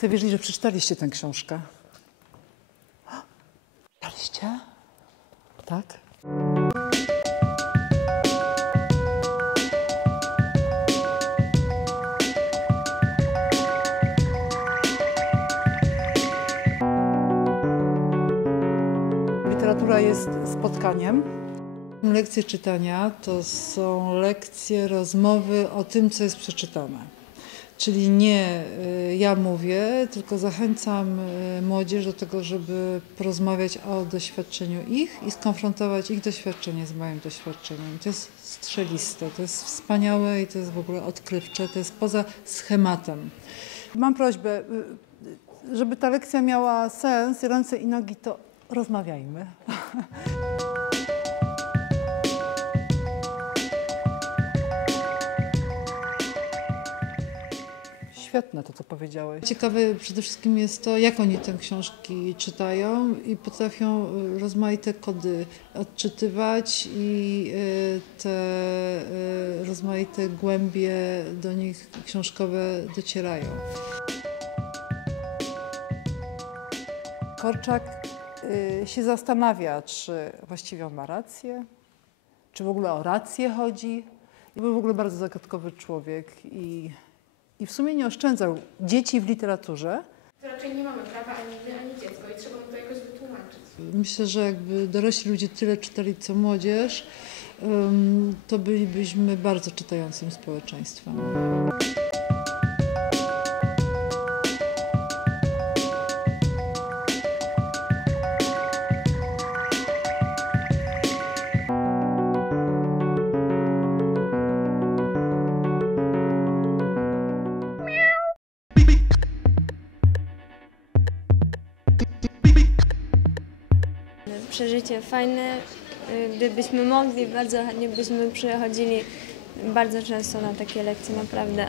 Chcę wierzyć, że przeczytaliście tę książkę. Czytaliście? Tak? Literatura jest spotkaniem. Lekcje czytania to są lekcje rozmowy o tym, co jest przeczytane. Czyli nie y, ja mówię, tylko zachęcam y, młodzież do tego, żeby porozmawiać o doświadczeniu ich i skonfrontować ich doświadczenie z moim doświadczeniem. To jest strzeliste, to jest wspaniałe i to jest w ogóle odkrywcze, to jest poza schematem. Mam prośbę, y, żeby ta lekcja miała sens, ręce i nogi, to rozmawiajmy. Świetne to, co powiedziałeś. Ciekawe przede wszystkim jest to, jak oni te książki czytają i potrafią y, rozmaite kody odczytywać i y, te y, rozmaite głębie do nich książkowe docierają. Korczak się zastanawia, czy właściwie on ma rację, czy w ogóle o rację chodzi. Był w ogóle bardzo zagadkowy człowiek i i w sumie nie oszczędzał dzieci w literaturze. To raczej nie mamy prawa ani my, ani dziecko i trzeba mu to jakoś wytłumaczyć. Myślę, że jakby dorośli ludzie tyle czytali co młodzież, to bylibyśmy bardzo czytającym społeczeństwem. Przeżycie fajne. Y, Gdybyśmy mogli, bardzo chętnie byśmy przychodzili bardzo często na takie lekcje, naprawdę.